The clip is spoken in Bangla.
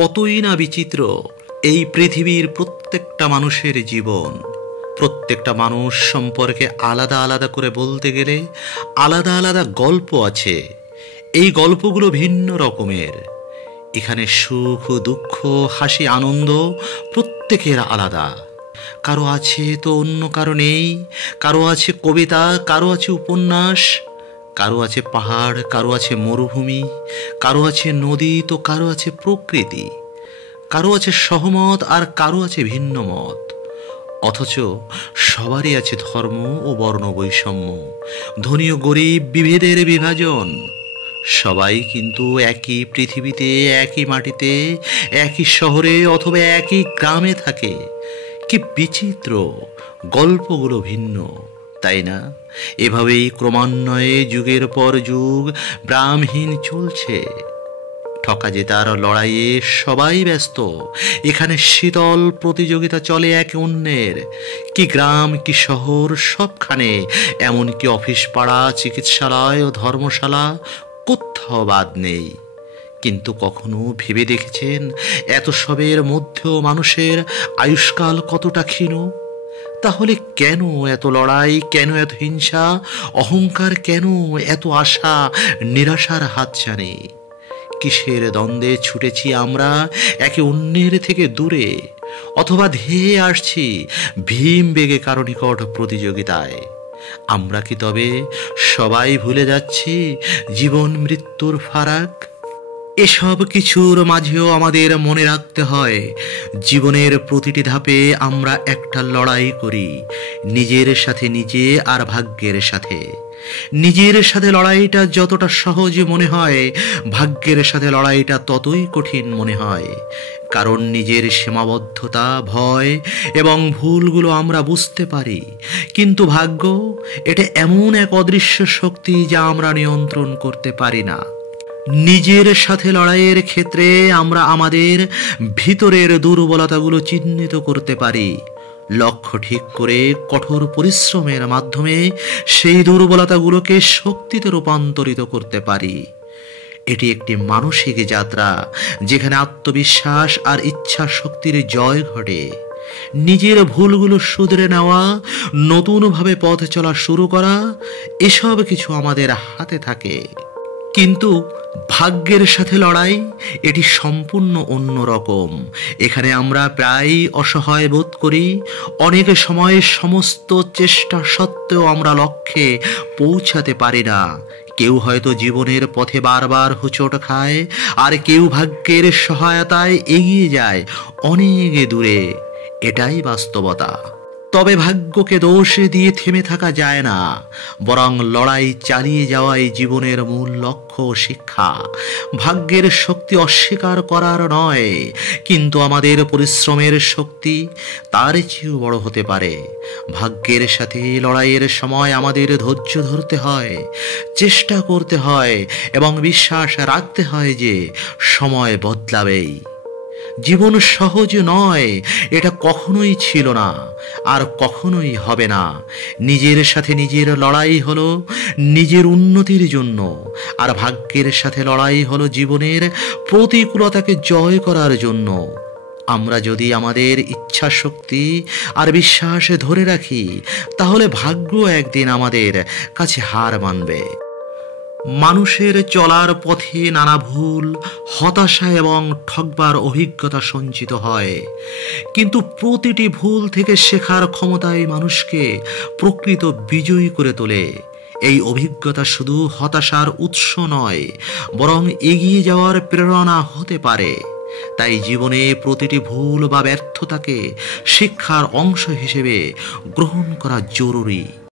কতই না বিচিত্র এই পৃথিবীর প্রত্যেকটা মানুষের জীবন। প্রত্যেকটা মানুষ সম্পর্কে আলাদা আলাদা করে বলতে গেলে আলাদা আলাদা গল্প আছে। এই গল্পগুলো ভিন্ন রকমের। এখানে সুখ দুঃখ হাসি আনন্দ প্রত্যেকের আলাদা। কারো আছে তো অন্য কারো নেই, কারো আছে কবিতা, কারো আছে উপন্যাস, কারো আছে পাহাড়, কারো আছে মরুভূমি, কারো আছে নদী তো কারো আছে প্রকৃতি, কারো আছে সহমত আর কারো আছে ভিন্ন মত। অথচ সবারই আছে ধর্ম ও বর্ণ বৈষম্য, ধনী ও গরিব বিভেদের বিভাজন। সবাই কিন্তু একই পৃথিবীতে, একই মাটিতে, একই শহরে অথবা একই গ্রামে থাকে। কি বিচিত্র! গল্পগুলো ভিন্ন, তাই না? এভাবেই ক্রমান্বয়ে যুগের পর যুগ ব্রাহ্মহীন চলছে। ঠকা জেতার লড়াইয়ে সবাই ব্যস্ত। এখানে শীতল প্রতিযোগিতা চলে একে অন্যের। কি গ্রাম কি শহর সবখানে, এমনকি অফিস পাড়া, চিকিৎসালয় ও ধর্মশালা, কোথাও বাদ নেই। কিন্তু কখনো ভেবে দেখেছেন এত সবের মধ্যেও মানুষের আয়ুষ্কাল কতটা ক্ষীণ? তাহলে কেন এত লড়াই, কেন এত হিংসা, অহংকার, কেন এত আশা নিরাশার হাতছানি? কিসের দ্বন্দ্বে ছুটেছি আমরা একে অন্যের থেকে দূরে, অথবা ধেয়ে আসছি ভীম বেগে কারো নিকট প্রতিযোগিতায়? আমরা কি তবে সবাই ভুলে যাচ্ছি জীবন মৃত্যুর ফারাক? এসব কিছুর মাঝেও আমাদের মনে রাখতে হয় জীবনের প্রতিটি ধাপে আমরা একটা লড়াই করি, নিজের সাথে নিজে আর ভাগ্যের সাথে। নিজের সাথে লড়াইটা যতটা সহজ মনে হয়, ভাগ্যের সাথে লড়াইটা ততই কঠিন মনে হয়। কারণ নিজের সীমাবদ্ধতা, ভয় এবং ভুলগুলো আমরা বুঝতে পারি, কিন্তু ভাগ্য এটা এমন এক অদৃশ্য শক্তি যা আমরা নিয়ন্ত্রণ করতে পারি না। নিজের সাথে লড়াইয়ের ক্ষেত্রে আমরা আমাদের ভিতরের দুর্বলতাগুলো চিহ্নিত করতে পারি। লক্ষ্য ঠিক করে কঠোর পরিশ্রমের মাধ্যমে সেই দুর্বলতাগুলোকে শক্তিতে রূপান্তরিত করতে পারি। এটি একটি মানসিক যাত্রা, যেখানে আত্মবিশ্বাস আর ইচ্ছা শক্তির জয় ঘটে। নিজের ভুলগুলো শুধরে নেওয়া, নতুনভাবে পথ চলা শুরু করা, এসব কিছু আমাদের হাতে থাকে। কিন্তু ভাগ্যের সাথে লড়াই এটি সম্পূর্ণ অন্য রকম। এখানে আমরা প্রায় অসহায় বোধ করি। অনেক সময় সমস্ত চেষ্টা সত্ত্বেও আমরা লক্ষ্যে পৌঁছাতে পারি না। কেউ হয়তো জীবনের পথে বারবার হোঁচট খায়, আর কেউ ভাগ্যের সহায়তায় এগিয়ে যায় অনেক দূরে। এটাই বাস্তবতা। তবে ভাগ্যকে দোষ দিয়ে থেমে থাকা যায় না, বরং লড়াই চালিয়ে যাওয়াই জীবনের মূল লক্ষ্য ও শিক্ষা। ভাগ্যের শক্তি অস্বীকার করার নয়, কিন্তু আমাদের পরিশ্রমের শক্তি তার চেয়েও বড় হতে পারে। ভাগ্যের সাথে লড়াইয়ের সময় আমাদের ধৈর্য ধরতে হয়, চেষ্টা করতে হয় এবং বিশ্বাস রাখতে হয় যে সময় বদলাবেই। জীবন সহজ নয়, এটা কখনোই ছিল না আর কখনোই হবে না। নিজের সাথে নিজের লড়াই হলো নিজের উন্নতির জন্য, আর ভাগ্যের সাথে লড়াই হলো জীবনের প্রতিকূলতাকে জয় করার জন্য। আমরা যদি আমাদের ইচ্ছা শক্তি আর বিশ্বাসে ধরে রাখি, তাহলে ভাগ্য একদিন আমাদের কাছে হার মানবে। মানুষের চলার পথে নানা ভুল, হতাশা এবং ঠকবার অভিজ্ঞতা সঞ্চিত হয়, কিন্তু প্রতিটি ভুল থেকে শেখার ক্ষমতাই মানুষকে প্রকৃত বিজয়ী করে তোলে। এই অভিজ্ঞতা শুধু হতাশার উৎস নয়, বরং এগিয়ে যাওয়ার প্রেরণা হতে পারে। তাই জীবনে প্রতিটি ভুল বা ব্যর্থতাকে শিক্ষার অংশ হিসেবে গ্রহণ করা জরুরি।